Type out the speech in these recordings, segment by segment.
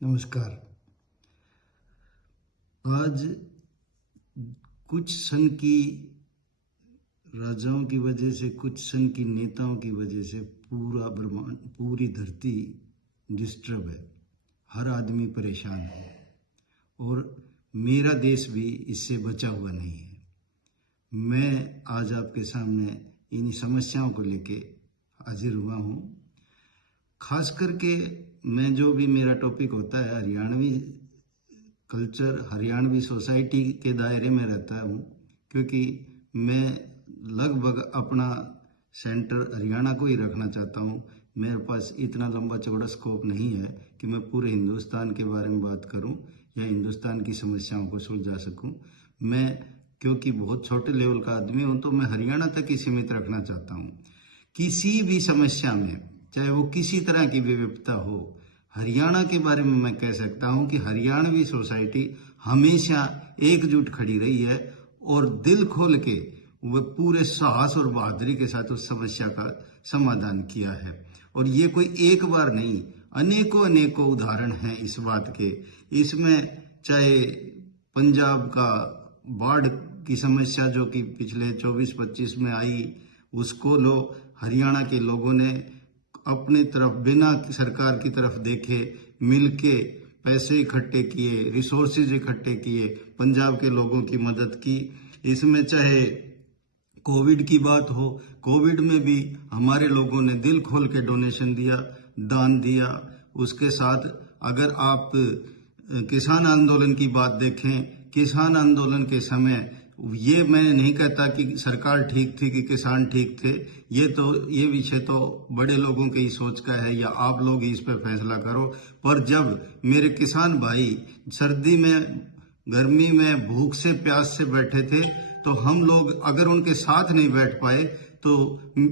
नमस्कार। आज कुछ सन की राजाओं की वजह से, कुछ सन की नेताओं की वजह से पूरा ब्रह्मांड, पूरी धरती डिस्टर्ब है। हर आदमी परेशान है और मेरा देश भी इससे बचा हुआ नहीं है। मैं आज आपके सामने इन समस्याओं को लेके हाजिर हुआ हूँ। खास करके मैं जो भी मेरा टॉपिक होता है हरियाणवी कल्चर, हरियाणवी सोसाइटी के दायरे में रहता हूँ, क्योंकि मैं लगभग अपना सेंटर हरियाणा को ही रखना चाहता हूँ। मेरे पास इतना लंबा चौड़ा स्कोप नहीं है कि मैं पूरे हिंदुस्तान के बारे में बात करूँ या हिंदुस्तान की समस्याओं को सुलझा सकूँ। मैं क्योंकि बहुत छोटे लेवल का आदमी हूँ, तो मैं हरियाणा तक ही सीमित रखना चाहता हूँ। किसी भी समस्या में, चाहे वो किसी तरह की भी विविधता हो, हरियाणा के बारे में मैं कह सकता हूं कि हरियाणवी सोसाइटी हमेशा एकजुट खड़ी रही है और दिल खोल के वह पूरे साहस और बहादुरी के साथ उस समस्या का समाधान किया है। और ये कोई एक बार नहीं, अनेकों उदाहरण हैं इस बात के। इसमें चाहे पंजाब का बाढ़ की समस्या जो कि पिछले 24-25 में आई, उसको हरियाणा के लोगों ने अपनी तरफ बिना सरकार की तरफ देखे मिलके पैसे इकट्ठे किए, रिसोर्सेज इकट्ठे किए, पंजाब के लोगों की मदद की। इसमें चाहे कोविड की बात हो, कोविड में भी हमारे लोगों ने दिल खोल के डोनेशन दिया, दान दिया। उसके साथ अगर आप किसान आंदोलन की बात देखें, किसान आंदोलन के समय ये मैं नहीं कहता कि सरकार ठीक थी कि किसान ठीक थे, ये विषय तो बड़े लोगों की सोच का है या आप लोग ही इस पर फैसला करो। पर जब मेरे किसान भाई सर्दी में, गर्मी में, भूख से, प्यास से बैठे थे, तो हम लोग अगर उनके साथ नहीं बैठ पाए तो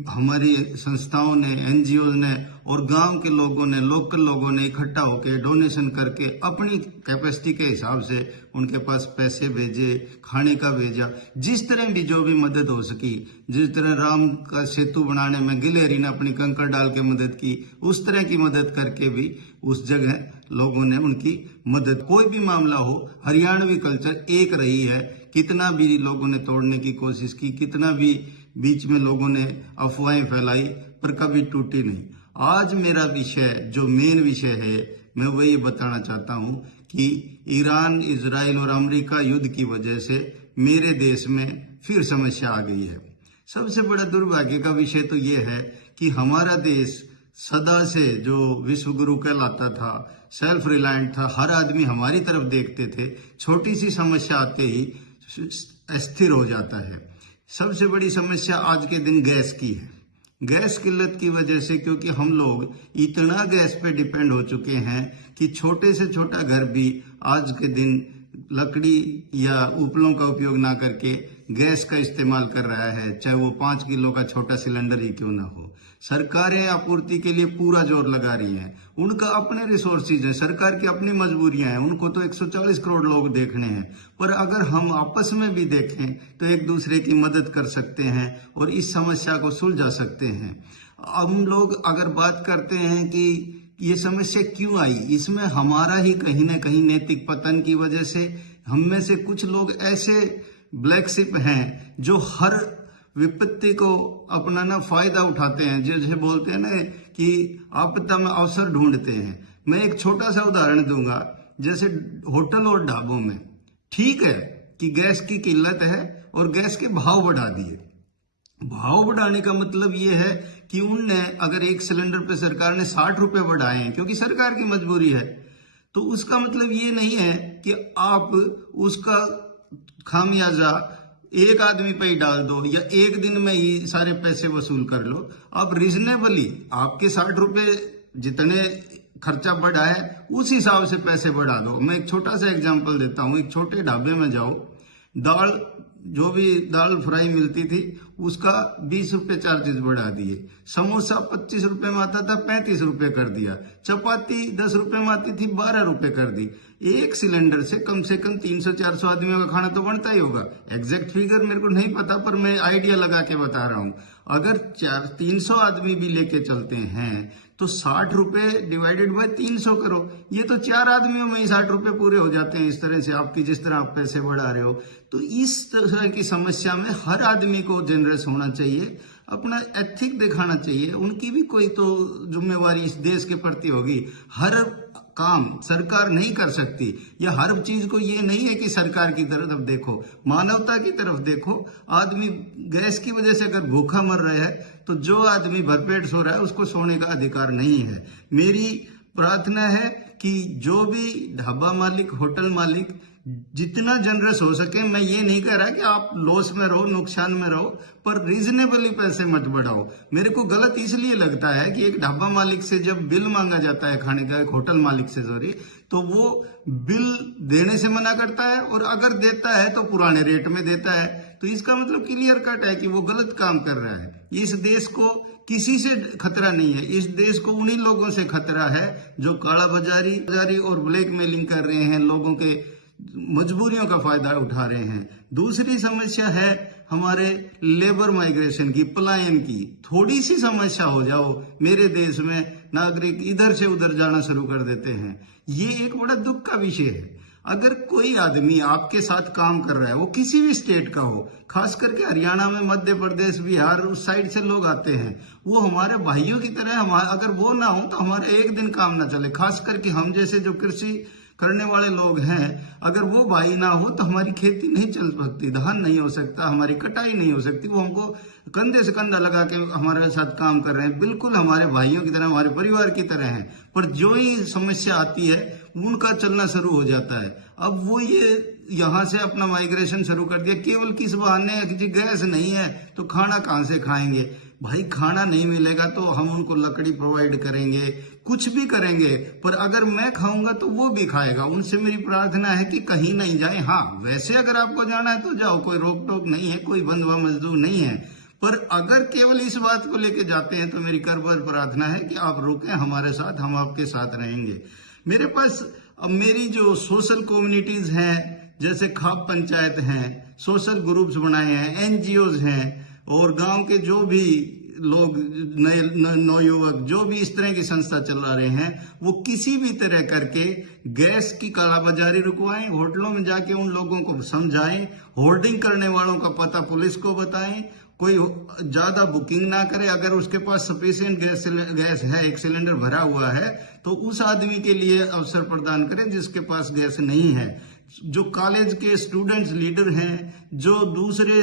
हमारी संस्थाओं ने, एनजीओ ने और गांव के लोगों ने, लोकल लोगों ने इकट्ठा होकर डोनेशन करके अपनी कैपेसिटी के हिसाब से उनके पास पैसे भेजे, खाने का भेजा। जिस तरह भी जो भी मदद हो सकी, जिस तरह राम का सेतु बनाने में गिलहरी ने अपनी कंकड़ डाल के मदद की, उस तरह की मदद करके भी उस जगह लोगों ने उनकी मदद। कोई भी मामला हो, हरियाणवी कल्चर एक रही है। कितना भी लोगों ने तोड़ने की कोशिश की, कितना भी बीच में लोगों ने अफवाहें फैलाई, पर कभी टूटी नहीं। आज मेरा विषय, जो मेन विषय है, मैं वही बताना चाहता हूं कि ईरान, इजराइल और अमेरिका युद्ध की वजह से मेरे देश में फिर समस्या आ गई है। सबसे बड़ा दुर्भाग्य का विषय तो ये है कि हमारा देश सदा से जो विश्व गुरु कहलाता था, सेल्फ रिलायंट था, हर आदमी हमारी तरफ देखते थे, छोटी सी समस्या आते ही अस्थिर हो जाता है। सबसे बड़ी समस्या आज के दिन गैस की है। गैस किल्लत की वजह से, क्योंकि हम लोग इतना गैस पे डिपेंड हो चुके हैं कि छोटे से छोटा घर भी आज के दिन लकड़ी या उपलों का उपयोग ना करके गैस का इस्तेमाल कर रहा है, चाहे वो 5 किलो का छोटा सिलेंडर ही क्यों ना हो। सरकारें आपूर्ति के लिए पूरा जोर लगा रही हैं। उनका अपने रिसोर्सेज हैं, सरकार की अपनी मजबूरियां हैं, उनको तो 140 करोड़ लोग देखने हैं। पर अगर हम आपस में भी देखें तो एक दूसरे की मदद कर सकते हैं और इस समस्या को सुलझा सकते हैं। हम लोग अगर बात करते हैं कि ये समस्या क्यों आई, इसमें हमारा ही कहीं ना कहीं नैतिक पतन की वजह से, हम में से कुछ लोग ऐसे ब्लैक शिप हैं जो हर विपत्ति को अपना फायदा उठाते हैं, जैसे बोलते हैं ना कि आपदा में अवसर ढूंढते हैं। मैं एक छोटा सा उदाहरण दूंगा। जैसे होटल और ढाबों में ठीक है कि गैस की किल्लत है और गैस के भाव बढ़ा दिए। भाव बढ़ाने का मतलब ये है कि उनने अगर एक सिलेंडर पे सरकार ने 60 रुपए बढ़ाए हैं क्योंकि सरकार की मजबूरी है, तो उसका मतलब ये नहीं है कि आप उसका खामियाजा एक आदमी पे ही डाल दो या एक दिन में ही सारे पैसे वसूल कर लो। आप रिजनेबली आपके 60 रुपए जितने खर्चा बढ़ा है उस हिसाब से पैसे बढ़ा दो। मैं एक छोटा सा एग्जांपल देता हूँ। एक छोटे ढाबे में जाओ, दाल, जो भी दाल फ्राई मिलती थी उसका 20 रुपए चार्जेस बढ़ा दिए। समोसा 25 रुपए में आता था, 35 रुपए कर दिया। चपाती 10 रुपए में आती थी, 12 रुपए कर दी। एक सिलेंडर से कम 300-400 आदमियों का खाना तो बनता ही होगा। एग्जैक्ट फिगर मेरे को नहीं पता, पर मैं आइडिया लगा के बता रहा हूँ। अगर 300 आदमी भी लेके चलते हैं तो 60 रुपए डिवाइडेड बाय 300 करो, ये तो 4 आदमियों में ही 60 रुपए पूरे हो जाते हैं। इस तरह से आपकी जिस तरह आप पैसे बढ़ा रहे हो, तो इस तरह की समस्या में हर आदमी को जनरस होना चाहिए, अपना एथिक दिखाना चाहिए। उनकी भी कोई तो जिम्मेवारी इस देश के प्रति होगी। हर काम सरकार नहीं कर सकती, या हर चीज को ये नहीं है कि सरकार की तरफ देखो, मानवता की तरफ देखो। आदमी गैस की वजह से अगर भूखा मर रहा है, तो जो आदमी भरपेट सो रहा है उसको सोने का अधिकार नहीं है। मेरी प्रार्थना है कि जो भी ढाबा मालिक, होटल मालिक जितना जनरस हो सके, मैं ये नहीं कह रहा कि आप लॉस में रहो, नुकसान में रहो, पर रीजनेबली पैसे मत बढ़ाओ। मेरे को गलत इसलिए लगता है कि एक ढाबा मालिक से जब बिल मांगा जाता है खाने का, एक होटल मालिक से सॉरी, तो वो बिल देने से मना करता है, और अगर देता है तो पुराने रेट में देता है। तो इसका मतलब क्लियर कट है कि वो गलत काम कर रहा है। इस देश को किसी से खतरा नहीं है, इस देश को उन्हीं लोगों से खतरा है जो काला बाजारी और ब्लैकमेलिंग कर रहे हैं, लोगों के मजबूरियों का फायदा उठा रहे हैं। दूसरी समस्या है हमारे लेबर माइग्रेशन की, पलायन की। थोड़ी सी समस्या हो जाओ मेरे देश में, नागरिक इधर से उधर जाना शुरू कर देते हैं। ये एक बड़ा दुख का विषय है। अगर कोई आदमी आपके साथ काम कर रहा है, वो किसी भी स्टेट का हो, खास करके हरियाणा में, मध्य प्रदेश, बिहार, उस साइड से लोग आते हैं, वो हमारे भाइयों की तरह। अगर वो ना हो तो हमारा एक दिन काम ना चले। खास करके हम जैसे जो कृषि करने वाले लोग हैं, अगर वो भाई ना हो तो हमारी खेती नहीं चल सकती, धान नहीं हो सकता, हमारी कटाई नहीं हो सकती। वो हमको कंधे से कंधा लगा के हमारे साथ काम कर रहे हैं, बिल्कुल हमारे भाइयों की तरह, हमारे परिवार की तरह हैं। पर जो ही समस्या आती है, उनका चलना शुरू हो जाता है। अब वो ये यहाँ से अपना माइग्रेशन शुरू कर दिया, केवल किस बहाने कि जी गैस नहीं है तो खाना कहाँ से खाएंगे। भाई खाना नहीं मिलेगा तो हम उनको लकड़ी प्रोवाइड करेंगे, कुछ भी करेंगे, पर अगर मैं खाऊंगा तो वो भी खाएगा। उनसे मेरी प्रार्थना है कि कहीं नहीं जाए। हाँ, वैसे अगर आपको जाना है तो जाओ, कोई रोक टोक नहीं है, कोई बंधुआ मजदूर नहीं है। पर अगर केवल इस बात को लेके जाते हैं तो मेरी करबद्ध प्रार्थना है कि आप रुकें हमारे साथ, हम आपके साथ रहेंगे। मेरे पास अब मेरी जो सोशल कम्युनिटीज हैं, जैसे खाप पंचायत हैं, सोशल ग्रुप्स बनाए हैं, एनजीओज हैं, और गांव के जो भी लोग नए नौयुवक जो भी इस तरह की संस्था चला रहे हैं, वो किसी भी तरह करके गैस की कालाबाजारी रुकवाएं, होटलों में जाके उन लोगों को समझाएं, होर्डिंग करने वालों का पता पुलिस को बताएं, कोई ज्यादा बुकिंग ना करे। अगर उसके पास सफिशिएंट गैस है, एक सिलेंडर भरा हुआ है, तो उस आदमी के लिए अवसर प्रदान करें जिसके पास गैस नहीं है। जो कॉलेज के स्टूडेंट्स लीडर हैं, जो दूसरे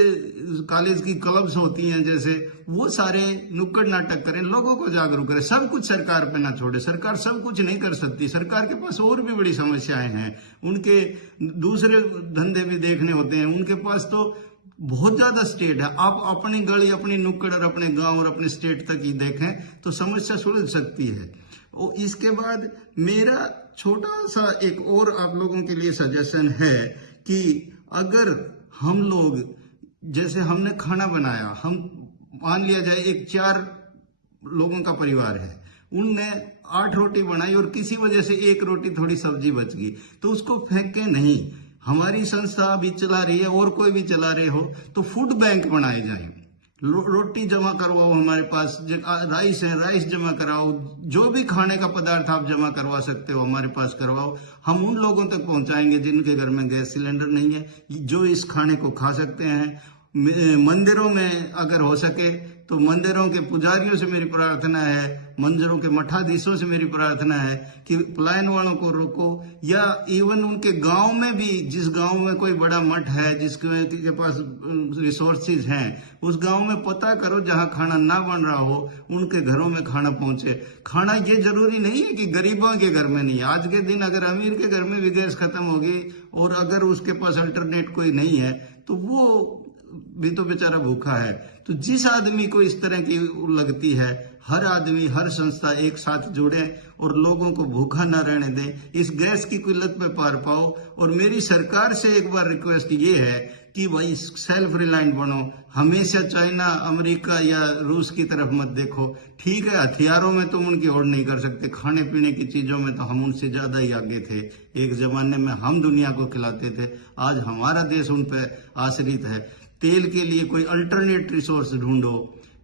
कॉलेज की क्लब्स होती हैं जैसे, वो सारे नुक्कड़ नाटक करें, लोगों को जागरूक करें। सब कुछ सरकार पे ना छोड़े, सरकार सब कुछ नहीं कर सकती। सरकार के पास और भी बड़ी समस्याएं हैं, उनके दूसरे धंधे भी देखने होते हैं, उनके पास तो बहुत ज्यादा स्टेट है। आप अपनी गली, अपनी नुक्कड़ और अपने गांव और अपने स्टेट तक ही देखें तो समस्या सुलझ सकती है। और इसके बाद मेरा छोटा सा एक और आप लोगों के लिए सजेशन है कि अगर हम लोग, जैसे हमने खाना बनाया, हम मान लिया जाए एक 4 लोगों का परिवार है, उनने 8 रोटी बनाई और किसी वजह से 1 रोटी थोड़ी सब्जी बच गई, तो उसको फेंके नहीं। हमारी संस्था भी चला रही है और कोई भी चला रहे हो तो फूड बैंक बनाए जाए। रोटी जमा करवाओ, हमारे पास राइस है, राइस जमा कराओ, जो भी खाने का पदार्थ आप जमा करवा सकते हो हमारे पास करवाओ। हम उन लोगों तक पहुंचाएंगे जिनके घर में गैस सिलेंडर नहीं है, जो इस खाने को खा सकते हैं। मंदिरों में अगर हो सके तो मंदिरों के पुजारियों से मेरी प्रार्थना है, मंदिरों के मठाधीशों से मेरी प्रार्थना है कि पलायन वालों को रोको, या इवन उनके गांव में भी, जिस गांव में कोई बड़ा मठ है, जिसके पास रिसोर्सेज हैं, उस गांव में पता करो जहां खाना ना बन रहा हो, उनके घरों में खाना पहुंचे। खाना ये जरूरी नहीं है कि गरीबों के घर में नहीं है। आज के दिन अगर अमीर के घर में भी गैस खत्म होगी और अगर उसके पास अल्टरनेट कोई नहीं है तो वो भी तो बेचारा भूखा है। तो जिस आदमी को इस तरह की लगती है, हर आदमी, हर संस्था एक साथ जुड़े और लोगों को भूखा न रहने दे, इस गैस की किल्लत पे पार पाओ। और मेरी सरकार से एक बार रिक्वेस्ट ये है कि भाई सेल्फ रिलायंट बनो, हमेशा चाइना, अमेरिका या रूस की तरफ मत देखो। ठीक है, हथियारों में तुम उनकी होड़ नहीं कर सकते, खाने पीने की चीजों में तो हम उनसे ज्यादा ही आगे थे। एक जमाने में हम दुनिया को खिलाते थे, आज हमारा देश उन पर आश्रित है। तेल के लिए कोई अल्टरनेट रिसोर्स ढूंढो,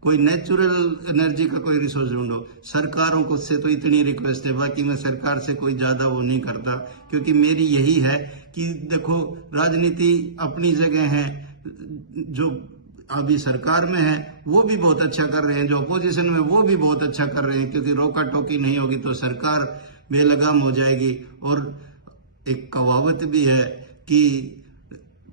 कोई नेचुरल एनर्जी का कोई रिसोर्स ढूंढो। सरकारों को से तो इतनी रिक्वेस्ट है, बाकी मैं सरकार से कोई ज्यादा वो नहीं करता, क्योंकि मेरी यही है कि देखो राजनीति अपनी जगह है, जो अभी सरकार में है वो भी बहुत अच्छा कर रहे हैं, जो अपोजिशन में वो भी बहुत अच्छा कर रहे हैं, क्योंकि रोका टोकी नहीं होगी तो सरकार बेलगाम हो जाएगी। और एक कहावत भी है कि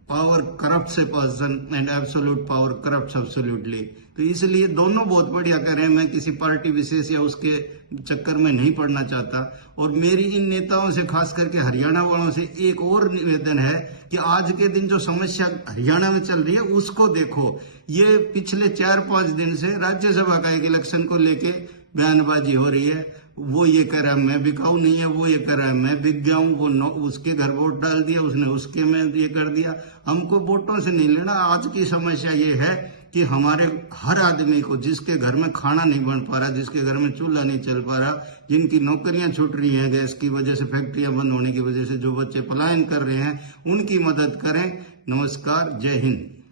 power corrupt a person and absolute power corrupt absolutely. तो इसलिए दोनों बहुत बढ़िया कर रहे हैं, मैं किसी पार्टी विशेष या उसके चक्कर में नहीं पड़ना चाहता। और मेरी इन नेताओं से, खास करके हरियाणा वालों से एक और निवेदन है कि आज के दिन जो समस्या हरियाणा में चल रही है उसको देखो। ये पिछले 4-5 दिन से राज्यसभा का एक इलेक्शन को लेके बयानबाजी हो रही है। वो ये कह रहा है मैं बिकाऊ नहीं है, वो ये कह रहा है मैं बिक गया हूं, वो उसके घर वोट डाल दिया, उसने उसके में ये कर दिया। हमको वोटों से नहीं लेना। आज की समस्या ये है कि हमारे हर आदमी को, जिसके घर में खाना नहीं बन पा रहा, जिसके घर में चूल्हा नहीं चल पा रहा, जिनकी नौकरियां छूट रही हैं गैस की वजह से, फैक्ट्रियां बंद होने की वजह से, जो बच्चे पलायन कर रहे हैं, उनकी मदद करें। नमस्कार, जय हिंद।